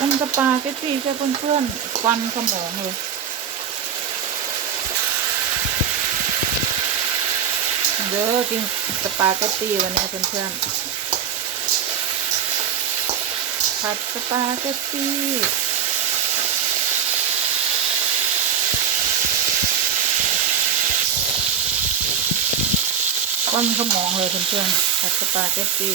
มันสปาเกตตี้ใช่เพื่อนๆควันสมองเลยเด้อกินสปาเกตตี้วันนี้เพื่อนๆผัดสปาเกตตี้ควันสมองเลยเพื่อนๆผัดสปาเกตตี้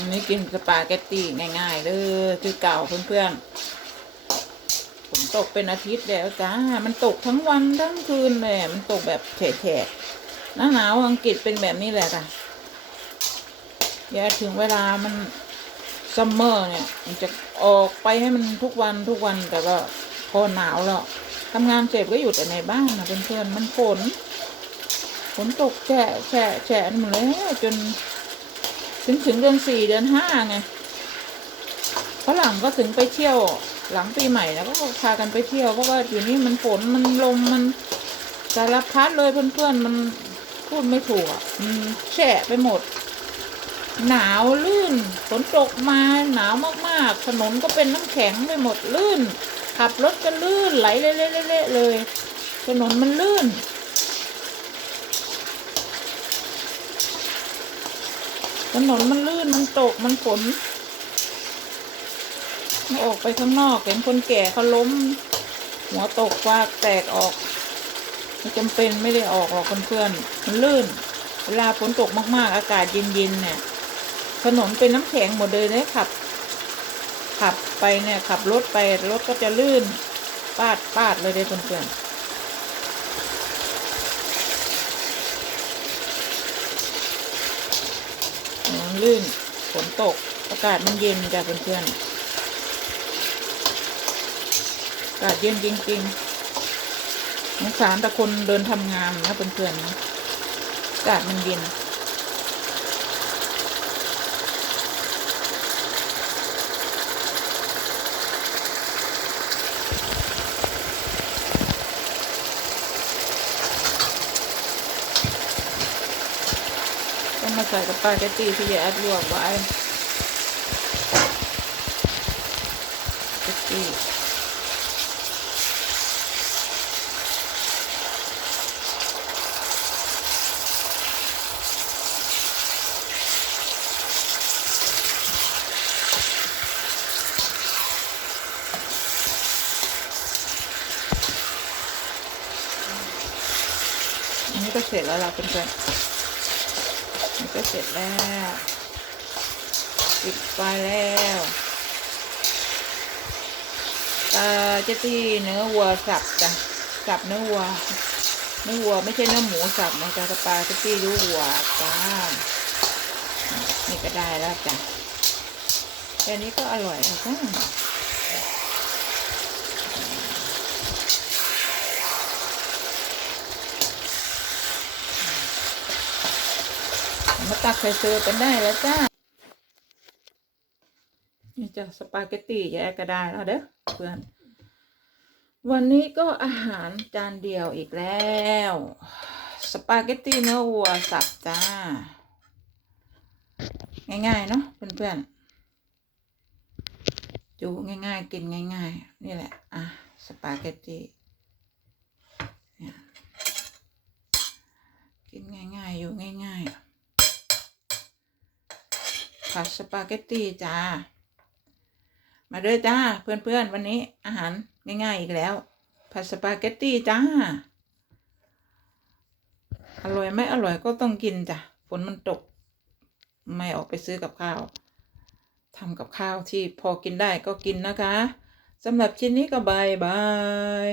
วันนี้กินสปาเกตตี้ง่ายๆเลยคือเก่าเพื่อนๆฝนตกเป็นอาทิตย์แล้วจ้า มันตกทั้งวันทั้งคืนเลยมันตกแบบแฉะๆหน้าหนาวอังกฤษเป็นแบบนี้แหละค่ะอย่าถึงเวลามันซัมเมอร์เนี่ย มันจะออกไปให้มันทุกวันทุกวันแต่ว่าพอหนาวแล้วทำงานเสร็จก็อยู่แต่ในบ้านนะเพื่อนๆมันฝนฝนตกแฉะแฉะแฉะหมดแล้วจน ถึงถึงเดือนสี่เดือนห้าไงฝรั่งก็ถึงไปเที่ยวหลังปีใหม่แล้วก็พากันไปเที่ยวเพราะว่าอยู่นี่มันฝนมันลมมันสารพัดเลยเพื่อนๆมันพูดไม่ถูกอะมันแฉะไปหมด หนาวลื่นฝนตกมาหนาวมากๆถนนก็เป็นน้ำแข็งไปหมดลื่น ขับรถก็ลื่นไหลเละๆเลย ถนนมันลื่น ถนนมันลื่นมันตกมันฝนไม่ออกไปข้างนอกเห็นคนแก่เขาล้ม หัวตกฟากแตกออกไม่จำเป็นไม่ได้ออกหรอกเพื่อนๆมันลื่น เวลาฝนตกมากๆ อากาศเย็นๆเนี่ยถนนเป็นน้ำแข็งหมดเลยนะขับ ขับไปเนี่ยขับรถไปรถก็จะลื่นปาดปาดเลยเด้เพื่อนๆ น้ำลื่นฝนตก อากาศมันเย็นจ้ะเพื่อนๆอากาศเย็นจริงๆสงสารแต่คนเดินทำงานนะเพื่อนๆนะอากาศมันเย็น ต้องมาใส่กับปลาเกตีที่ยายแอดลวกไว้เกตตี้อันนี้ก็เสร็จแล้วล่ะเพื่อนๆมัน ก็เสร็จแล้วปิดไฟแล้วเอ่อเจตีเนื้อวัวสับจ้ะสับเนื้อวัวเนื้อวัวไม่ใช่เนื้อหมูสับนะจ๊ะสปาเจตี้รู้วัวจ้านี่ก็ได้แล้วจ้ะแค่นี้ก็อร่อยแล้วจ้า มาตักใส่เสือกันได้แล้วจ้า นี่จะสปาเกตตี้แยกก็ได้แล้วเด้อเพื่อน วันนี้ก็อาหารจานเดียวอีกแล้ว สปาเกตตี้เนื้อวัวสับจ้า ง่ายๆเนาะเพื่อนๆจูง่ายๆ กินง่าย ๆ นี่แหละ อะ สปาเกตตี้กินง่าย ๆ อยู่ง่าย ๆ ผัดสปาเกตตี้จ้า มาเด้อจ้า เพื่อนๆ วันนี้อาหารง่ายๆอีกแล้ว ผัดสปาเกตตี้จ้า อร่อยไหมอร่อยก็ต้องกินจ้ะฝนมันตก ไม่ออกไปซื้อกับข้าวทำกับข้าวที่พอกินได้ก็กินนะคะสำหรับชิ้นนี้ก็บายบาย